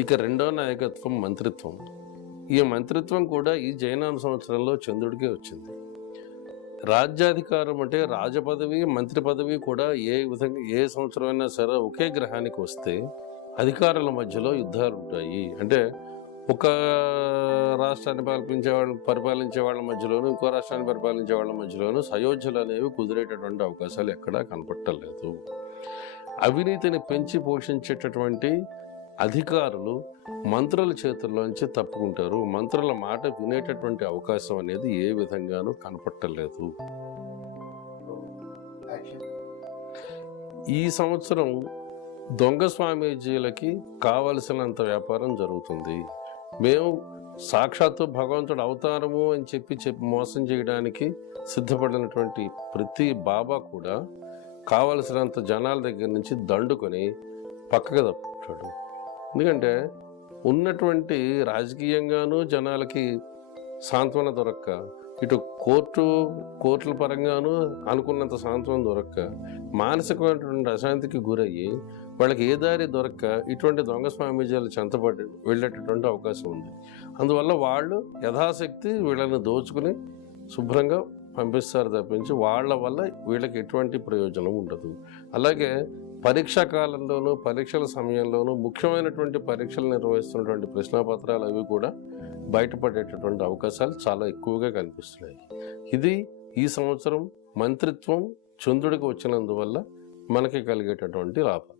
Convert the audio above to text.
ఇక రెండో నాయకత్వం మంత్రిత్వం. ఈ మంత్రిత్వం కూడా ఈ జైనామ సంవత్సరంలో చంద్రుడికే వచ్చింది. రాజ్యాధికారం అంటే రాజపదవి, మంత్రి పదవి కూడా ఏ సంవత్సరం అయినా సరే ఒకే గ్రహానికి వస్తే అధికారుల మధ్యలో యుద్ధాలు ఉంటాయి. అంటే ఒక రాష్ట్రాన్ని పరిపాలించే వాళ్ళ మధ్యలోనూ ఇంకో రాష్ట్రాన్ని పరిపాలించే వాళ్ళ మధ్యలోనూ సయోధ్యలు అనేవి కుదిరేటటువంటి అవకాశాలు ఎక్కడా కనపట్టలేదు. అవినీతిని పెంచి పోషించేటటువంటి అధికారులు మంత్రుల చేతుల్లోంచి తప్పుకుంటారు. మంత్రుల మాట వినేటటువంటి అవకాశం అనేది ఏ విధంగానూ కనపట్టలేదు. ఈ సంవత్సరం దొంగ స్వామీజీలకి కావలసినంత వ్యాపారం జరుగుతుంది. మేము సాక్షాత్తు భగవంతుడు అవతారము అని చెప్పి మోసం చేయడానికి సిద్ధపడినటువంటి ప్రతి బాబా కూడా కావలసినంత జనాల దగ్గర నుంచి దండుకొని పక్కకు తప్పుకుంటాడు. ఎందుకంటే ఉన్నటువంటి రాజకీయంగానూ జనాలకి సాంత్వన దొరక్క, ఇటు కోర్టుల పరంగానూ అనుకున్నంత సాంత్వన దొరక్క, మానసికమైనటువంటి అశాంతికి గురయ్యి వాళ్ళకి ఏ దారి దొరక్క ఇటువంటి దొంగ స్వామీజీలు చెంతపడి వెళ్ళేటటువంటి అవకాశం ఉంది. అందువల్ల వాళ్ళు యథాశక్తి వీళ్ళని దోచుకుని శుభ్రంగా పంపిస్తారు తప్పించి వాళ్ళ వల్ల వీళ్ళకి ఎటువంటి ప్రయోజనం ఉండదు. అలాగే పరీక్షా కాలంలోనూ పరీక్షల సమయంలోనూ ముఖ్యమైనటువంటి పరీక్షలు నిర్వహిస్తున్నటువంటి ప్రశ్నాపత్రాలు అవి కూడా బయటపడేటటువంటి అవకాశాలు చాలా ఎక్కువగా కనిపిస్తున్నాయి. ఇది ఈ సంవత్సరం మంత్రిత్వం చంద్రుడికి వచ్చినందువల్ల మనకి కలిగేటటువంటి లాభం.